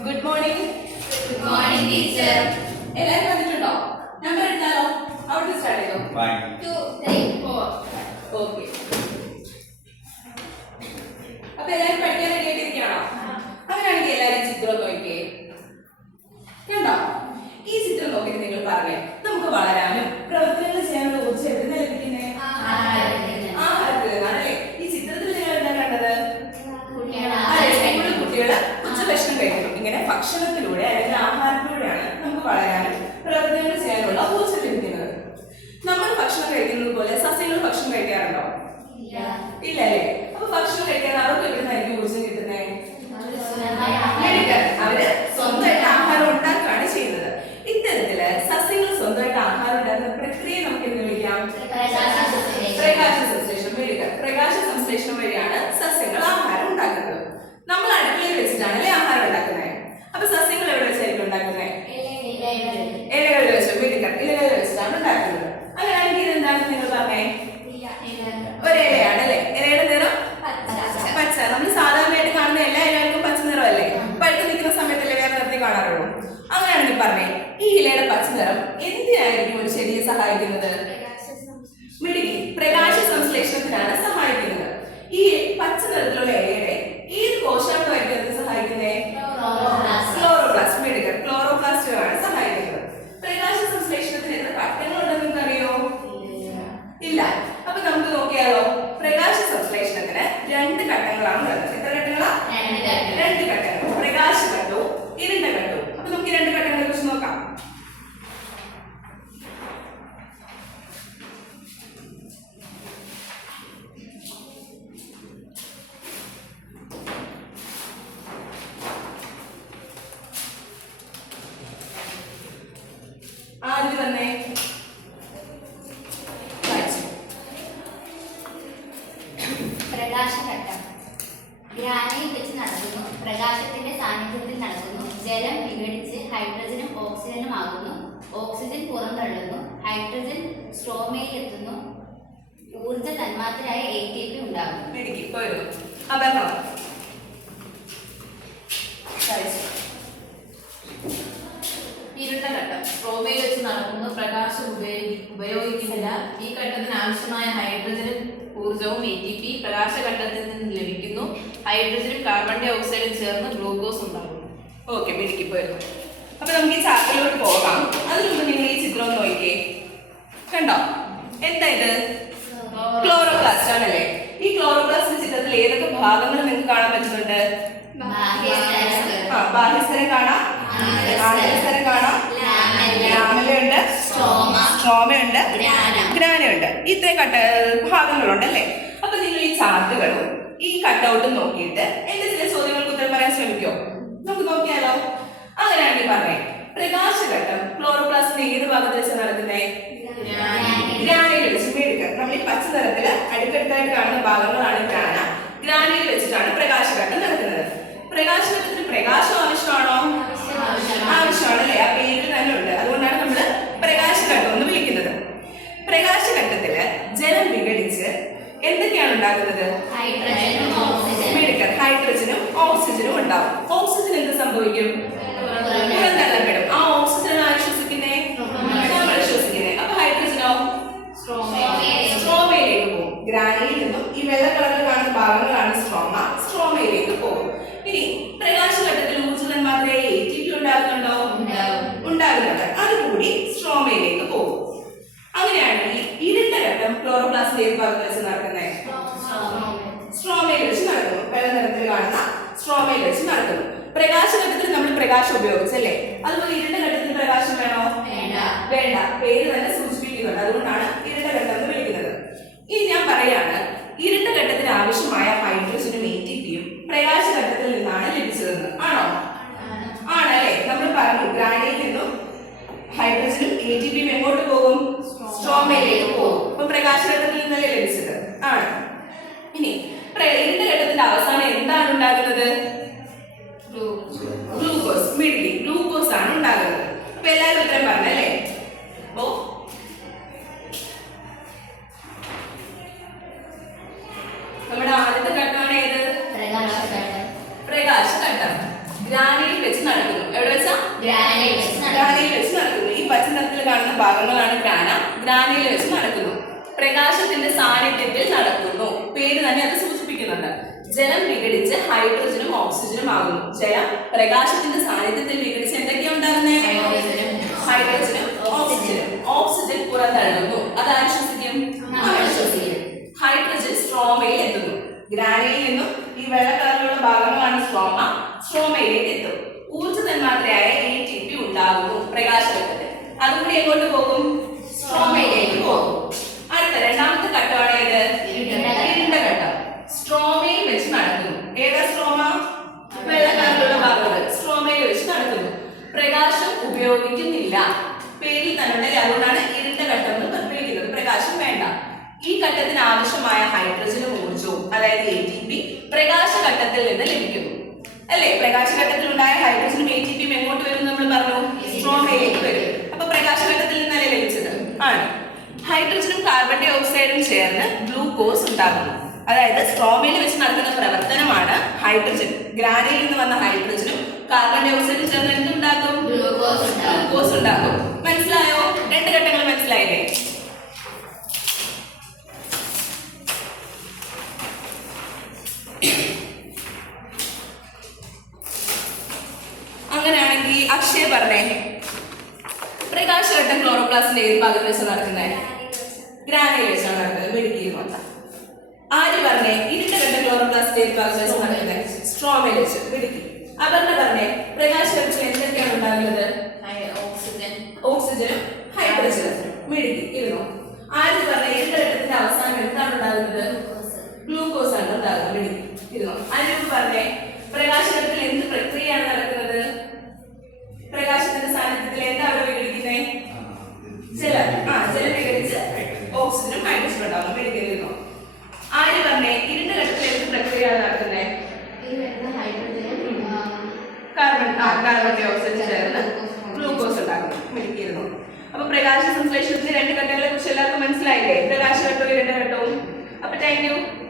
Good morning. Good morning, teacher. എല്ലാവരും വന്നിട്ടുണ്ടോ? Number എടുത്താലോ? അവിടെ സ്റ്റാർട്ട് ചെയ്തോ? 1, 2, 3, 4. ഓക്കെ. അപ്പൊ എല്ലാവരും പഠിക്കാൻ റെഡി ആയിട്ടിരിക്കുകയാണോ? അങ്ങനെയാണെങ്കിൽ എല്ലാവരും ചിത്രം നോക്കിയേ. കണ്ടോ? ഈ ചിത്രം നോക്കിയിട്ട് നിങ്ങൾ പറഞ്ഞേ, നമുക്ക് വളരാനും പ്രവർത്തനങ്ങൾ ചെയ്യാനുള്ള ഊർജ്ജം എവിടെ നിന്ന് ലഭിക്കുന്നേ? ആഹാരത്തിൽ നിന്നാണല്ലേ? ഈ ചിത്രത്തിൽ നിങ്ങൾ എന്താ കണ്ടത്? കുട്ടികള് ഉച്ചഭക്ഷണം കഴിക്കുന്നു. ഇങ്ങനെ ഭക്ഷണത്തിലൂടെ അല്ലെങ്കിൽ ആഹാരത്തിലൂടെയാണ് നമുക്ക് വളരാനും പ്രവർത്തനങ്ങൾ ചെയ്യാനുള്ള ഊർജ്ജം ലഭിക്കുന്നത്. നമ്മൾ ഭക്ഷണം കഴിക്കുന്നത് പോലെ സസ്യങ്ങൾ ഭക്ഷണം കഴിക്കാറുണ്ടോ? ഇല്ല അല്ലേ? അപ്പൊ ഭക്ഷണം കഴിക്കാൻ അവർക്ക് എവിടെ നിന്നായിരിക്കും ഊർജ്ജം കിട്ടുന്നത്? അവര് സ്വന്തമായിട്ട് ആഹാരം ഉണ്ടാക്കുകയാണ് ചെയ്യുന്നത്. ഇത്തരത്തില് സസ്യങ്ങൾ സ്വന്തമായിട്ട് ആഹാരം ഉണ്ടാക്കുന്ന പ്രക്രിയ നമുക്ക് എന്ത് വിളിക്കാം? പ്രകാശ സംശ്ലേഷണം. പ്രകാശ സംശ്ലേഷണം വഴിയാണ് സസ്യങ്ങൾ ആഹാരം ഉണ്ടാക്കുന്നത്. നമ്മൾ അടുക്കളയിൽ വെച്ചിട്ടാണ് അല്ലേ ആഹാരം ഉണ്ടാക്കുന്നത്. അപ്പൊ സസ്യങ്ങൾ എവിടെ വെച്ചായിരിക്കും ഉണ്ടാക്കുന്നത്? ഇലകളിൽ വെച്ച്. ഇലകളിൽ വെച്ചിട്ടാണ് ഉണ്ടാക്കുന്നത്. അങ്ങനെയാണെങ്കിൽ ഇതെന്താണെന്ന് നിങ്ങൾ പറഞ്ഞേ? ഒരു ഇലയാണ് അല്ലേ? ഇലയുടെ നിറം പച്ച. നമ്മൾ സാധാരണയായിട്ട് കാണുന്ന എല്ലാ ഇലകൾക്കും പച്ച നിറമല്ലേ? പഴുത്ത് നിൽക്കുന്ന സമയത്തല്ലേ വേറെ നിറത്തിൽ കാണാറുള്ളൂ. അങ്ങനെയാണെങ്കിൽ പറഞ്ഞേ, ഈ ഇലയുടെ പച്ച നിറം എന്തിനായിരിക്കും ഒരു ചെടിയെ സഹായിക്കുന്നത്? മിടുക്കി. പ്രകാശ സംശ്ലേഷണത്തിനാണ് സഹായിക്കുന്നത്. ഈ പച്ച നിറത്തിലുള്ള ഇലയുടെ ഏത് കോശാംഗമായിരിക്കും അതിന് സഹായിക്കുന്നത്? ക്ലോറോപ്ലാസ്റ്റ്. മിടുക്കൻ. ക്ലോറോപ്ലാസ്റ്റുകളാണ് സഹായിക്കുന്നത്. പ്രകാശ സംശ്ലേഷണത്തിന് എത്ര ഘട്ടങ്ങളുണ്ടെന്ന് നിങ്ങൾക്ക് അറിയോ? ഇല്ല. അപ്പൊ നമുക്ക് നോക്കിയാലോ? പ്രകാശ സംശ്ലേഷണത്തിന് 2 ഘട്ടങ്ങളാണ് ഉള്ളത്. എത്ര ഘട്ടങ്ങളാ? 2 ഘട്ടങ്ങൾ. പ്രകാശ ഘട്ടവും ഇരുണ്ട ഘട്ടവും. അപ്പൊ നമുക്ക് ഈ 2 ഘട്ടങ്ങളെ കുറിച്ച് നോക്കാം. ആദ്യം തന്നെ പ്രകാശഘട്ടം. ഗ്രാനയിൽ വെച്ച് നടക്കുന്നു. പ്രകാശത്തിന്റെ സാന്നിധ്യത്തിൽ നടക്കുന്നു. ജലം വിഘടിച്ച് ഹൈഡ്രജനും ഓക്സിജനും ആകുന്നു. ഓക്സിജൻ പുറന്തള്ളുന്നു. ഹൈഡ്രജൻ സ്ട്രോമയിലെത്തുന്നു. ഊർജ തന്മാത്രയായ ATP ഉണ്ടാകുന്നു. ഇരുണ്ട ഘട്ടം. സ്ട്രോമയിൽ വെച്ച് നടക്കുന്നു. പ്രകാശം ഉപയോഗിക്കുന്നില്ല. ഈ ഘട്ടത്തിന് ആവശ്യമായ ഹൈഡ്രജനും ഊർജവും ATP പ്രകാശഘട്ടത്തിൽ നിന്ന് ലഭിക്കുന്നു. ഹൈഡ്രജനും കാർബൺ ഡൈ ഓക്സൈഡും ചേർന്ന് ഗ്ലൂക്കോസ് ഉണ്ടാകുന്നു. ഓക്കെ, മിടുക്കിപ്പോയിരുന്നു. അപ്പൊ നമുക്ക് ഈ ചാപ്റ്ററിലോട്ട് പോകാം. അതിനു മുമ്പ് നിങ്ങൾ ഈ ചിത്രം ഒന്ന് നോക്കിയേ. കണ്ടോ? എന്താ ഇത്? ക്ലോറോപ്ലാസ്റ്റ് ആണല്ലേ? ഈ ക്ലോറോപ്ലാസ്റ്റിന്റെ ചിത്രത്തിൽ ഏതൊക്കെ ഭാഗങ്ങൾ നിങ്ങൾക്ക് കാണാൻ പറ്റുന്നുണ്ട്? ബാഹ്യസ്ഥരം കാണാം, ആന്തരസ്ഥരം കാണാം, ലാമെല്ലയുണ്ട്, സ്ട്രോമയുണ്ട്, ഗ്രാനയുണ്ട്. ഇത്രയും ഭാഗങ്ങളുണ്ട് അല്ലേ? അപ്പൊ നിങ്ങൾ ഈ ചാർട്ടുകളും ഈ കട്ടൗട്ടും നോക്കിയിട്ട് എന്റെ ചില ചോദ്യങ്ങൾക്ക് ഉത്തരം പറയാൻ ശ്രമിക്കോ? നമുക്ക് നോക്കിയാലോ? അങ്ങനെയാണെങ്കിൽ പറഞ്ഞേ, പ്രകാശഘട്ടം ക്ലോറോപ്ലാസ്റ്റിന്റെ ഏത് ഭാഗത്ത് വെച്ച് നടക്കുന്നേ? ഗ്രാനയിൽ വെച്ച്. മേടിക്കുക. നമ്മൾ ഈ പച്ച നിറത്തില് അടുക്കടുത്തായിട്ട് കാണുന്ന ഭാഗങ്ങളാണ് ഗ്രാന. ഗ്രാനയിൽ വെച്ചിട്ടാണ് പ്രകാശഘട്ടം നടക്കുന്നത്. പ്രകാശഘട്ടത്തിന് പ്രകാശം ആവശ്യമാണോ? ആവശ്യമാണ് അല്ലേ? ആ പേരിൽ തന്നെ ഉണ്ട്. അതുകൊണ്ടാണ് നമ്മൾ പ്രകാശഘട്ടം എന്ന് വിളിക്കുന്നത്. പ്രകാശഘട്ടത്തില് ജലം വിഘടിച്ച് എന്തൊക്കെയാണ് ഉണ്ടാകുന്നത്? ഹൈഡ്രജനും ഓക്സിജനും ഉണ്ടാവും. ഓക്സിജൻ എന്ത് സംഭവിക്കും? പുറന്തള്ളപ്പെടും. ആ ഓക്സിജൻ ആണ് ശ്വസിക്കുന്നേ, നമ്മൾ ശ്വസിക്കുന്നേ. അപ്പൊ ഹൈഡ്രജനോ സ്ട്രോമയിലേക്ക് പോകും. ഗ്രാനയിൽ നിന്നും ഈ വെള്ള കളറിൽ കാണുന്ന ഭാഗങ്ങളാണ് സ്ട്രോമ. സ്ട്രോമയിലേക്ക് പോകും. ഇനി പ്രകാശഘട്ടത്തിൽ ഊർജ്ജം മാത്രമേ ATP ഉണ്ടാകുന്നുണ്ടോ? ഉണ്ടാകുന്നുണ്ട്. അതുകൂടി സ്ട്രോമയിലേക്ക് പോകും. അങ്ങനെയാണെങ്കിൽ ഇരുണ്ട ഘട്ടം ക്ലോറോപ്ലാസ്റ്റിന്റെ ഏത് ഭാഗത്ത് വെച്ച് നടക്കുന്നത്? സ്ട്രോമയിൽ വെച്ച് നടക്കുന്നു. വെള്ള നിറത്തിൽ കാണുന്ന സ്ട്രോമയിൽ വെച്ച് നടക്കുന്നു. പ്രകാശഘട്ടത്തിൽ നമ്മൾ പ്രകാശം ഉപയോഗിച്ചല്ലേ? അതുപോലെ ഇരുണ്ട ഘട്ടത്തിൽ പ്രകാശം വേണോ? വേണ്ട. പേര് തന്നെ സൂചിപ്പിക്കുന്നുണ്ട്. അതുകൊണ്ടാണ് ഇരുണ്ട ഘട്ടം എന്ന് വിളിക്കുന്നത്. ഇനി ഞാൻ പറയാണ്, ഇരുണ്ട ഘട്ടത്തിന് ആവശ്യമായ ഹൈഡ്രജനും ATPയും പ്രകാശഘട്ടത്തിൽ നിന്നാണ് ലഭിച്ചതെന്ന്. ആണോ? ആണല്ലേ? നമ്മൾ പറഞ്ഞു ഗ്രാനയിൽ നിന്നും ഹൈഡ്രജനും ATPയും എങ്ങോട്ട് പോകും? സ്ട്രോമയിലേക്ക് പോകും. അപ്പൊ പ്രകാശഘട്ടത്തിൽ നിന്നല്ലേ ലഭിച്ചത്? ആണ്. ഇനി ഇരുണ്ട ഘട്ടത്തിന്റെ അവസാനം എന്താണ് ഉണ്ടാകുന്നത്? ഗ്ലൂക്കോസ്. മിഡിലി ഗ്ലൂക്കോസ് ആണ് ഉണ്ടാകുന്നത്. അപ്പൊ എല്ലാവരും ഉത്തരം പറഞ്ഞല്ലേ? അപ്പോ നമ്മുടെ ആദ്യത്തെ ഘട്ടമാണ് ഏത്? പ്രകാശഘട്ടം. ഗ്രാനയിൽ വെച്ച് ഗ്രാനയിൽ വെച്ച് നടക്കുന്നു. ഗ്രാനയിൽ വെച്ച് നടക്കുന്നു. ഈ പച്ച നിറത്തിൽ കാണുന്ന ഭാഗങ്ങളാണ് ഗ്രാന. ഗ്രാനയിൽ വെച്ച് നടക്കുന്നു. പ്രകാശത്തിന്റെ സാന്നിധ്യത്തിൽ നടക്കുന്നു. പേര് തന്നെ അത് സൂചിപ്പിക്കുന്നുണ്ട്. ജലം വിഘടിച്ച് ഹൈഡ്രജനും ഓക്സിജനും ആകുന്നു. ജലം പ്രകാശത്തിന്റെ സാന്നിധ്യത്തിൽ വിഘടിച്ച് എന്തൊക്കെയാ ഉണ്ടാകുന്നത്? ഹൈഡ്രജനും ഓക്സിജനും. ഓക്സിജൻ പുറന്തള്ളുന്നു. അത് ആര് ശ്വസിക്കും? നമ്മൾ ശ്വസിക്കും. ഹൈഡ്രജൻ സ്ട്രോമയിൽ എത്തുന്നു. ഗ്രാനയിൽ നിന്നും ഈ വെള്ള കളറിലുള്ള ഭാഗങ്ങളാണ് സ്ട്രോമ. സ്ട്രോമയിലേക്ക് എത്തും. ഊർജ്ജ തന്മാത്രയായ ATP ഉണ്ടാകുന്നു പ്രകാശഘട്ടത്തിൽ. അതുകൂടി എങ്ങോട്ട് പോകും? സ്ട്രോമയിലേക്ക് പോകും. അടുത്ത രണ്ടാമത്തെ ഘട്ടമാണ് ഏത്? ഇരുണ്ട ഘട്ടം. സ്ട്രോമയിൽ വെച്ച് നടക്കുന്നു. ഏതാ സ്ട്രോമ? വെള്ള കളറിലുള്ള ഭാഗങ്ങൾ സ്ട്രോമയിൽ വെച്ച് നടക്കുന്നു. പ്രകാശം ഉപയോഗിക്കുന്നില്ല. പേരിൽ തന്നെ അതുകൊണ്ടാണ് ഇരുണ്ട ഘട്ടം എന്ന് വിളിക്കുന്നത്. പ്രകാശം വേണ്ട. ഈ ഘട്ടത്തിന് ആവശ്യമായ ഹൈഡ്രജനും ഊർജവും അതായത് ATP പ്രകാശഘട്ടത്തിൽ നിന്ന് ലഭിക്കുന്നു. അല്ലേ? പ്രകാശഘട്ടത്തിൽ ഉണ്ടായ ഹൈഡ്രജനും ATPയും എങ്ങോട്ട് വരും? നമ്മൾ പറഞ്ഞു സ്ട്രോമയിലേക്ക് വരും. അപ്പൊ പ്രകാശഘട്ടത്തിൽ നിന്നല്ലേ ലഭിച്ചത്? ആണ്. ഹൈഡ്രജനും കാർബൺ ഡൈ ഓക്സൈഡും ചേർന്ന് ഗ്ലൂക്കോസ് ഉണ്ടാകുന്നു. അതായത് സ്ട്രോമയിൽ വെച്ച് നടക്കുന്ന പ്രവർത്തനമാണ് ഹൈഡ്രജൻ. ഗ്രാനയിൽ നിന്ന് വന്ന ഹൈഡ്രജനും കാർബൺ ഡൈ ഓക്സൈഡും ചേർന്ന് എന്തുണ്ടാക്കും? ഗ്ലൂക്കോസ് ഉണ്ടാക്കും. മനസ്സിലായോ? രണ്ട് ഘട്ടങ്ങൾ മനസ്സിലായില്ലേ? അങ്ങനെയാണെങ്കിൽ അക്ഷയ് പറഞ്ഞേ, പ്രകാശഘട്ടം ക്ലോറോപ്ലാസ്റ്റിന്റെ ഏത് ഭാഗത്ത് വെച്ച് നടക്കുന്നത്? ഗ്രാനയിൽ വെച്ചാണ് നടക്കുന്നത്. മെഴുകിയിൽ വന്ന ആര് പറഞ്ഞേ? ഇരുണ്ട ഘട്ടം ക്ലോറോപ്ലാസ്റ്റിന്റെ ഏത് ഭാഗത്ത് വെച്ച് നടക്കുന്നത്? സ്ട്രോമയിൽ വെച്ച്. മെഴുകി. അപർണ പറഞ്ഞേ, പ്രകാശഘട്ടത്തിൽ എന്തൊക്കെയാണ് ഉണ്ടാകുന്നത്? ഓക്സിജനും ഹൈഡ്രജനും. മെഴുകി. ഇരുന്നു. ആര് പറഞ്ഞേ? ഇരുണ്ട ഘട്ടത്തിന്റെ അവസാനം എന്താണ് ഉണ്ടാകുന്നത്? ഗ്ലൂക്കോസ് ആണ് ഉണ്ടാകുന്നത്. മെഴുകി. ഇരുന്നു. അനു പറഞ്ഞേ, പ്രകാശഘട്ടത്തിൽ എന്ത് പ്രക്രിയയാണ് നടക്കുന്നത്? പ്രകാശത്തിന്റെ സാന്നിധ്യത്തിൽ എന്താ അവിടെ വിഘടിക്കുന്നത്? ജലം. ജലം വിഘടിച്ച് ഓക്സിജനും ഹൈഡ്രജനും ഉണ്ടാകും. മെഴുകിയിരുന്നു. ആര് പറഞ്ഞേ? ഇരുണ്ട ഘട്ടത്തിൽ എന്ത് പ്രക്രിയയാണ് നടക്കുന്നത്? കാർബൺ ഡൈ ഓക്സൈഡ് ചേർന്ന് ഗ്ലൂക്കോസ് ഉണ്ടാക്കുന്നു. മെഴുകിയിരുന്നു. അപ്പൊ പ്രകാശ സംശ്ലേഷണത്തിന്റെ രണ്ട് ഘട്ടങ്ങളെ കുറിച്ച് എല്ലാവർക്കും മനസ്സിലായില്ലേ? പ്രകാശഘട്ടവും ഇരുണ്ട ഘട്ടവും. അപ്പൊ താങ്ക് യു.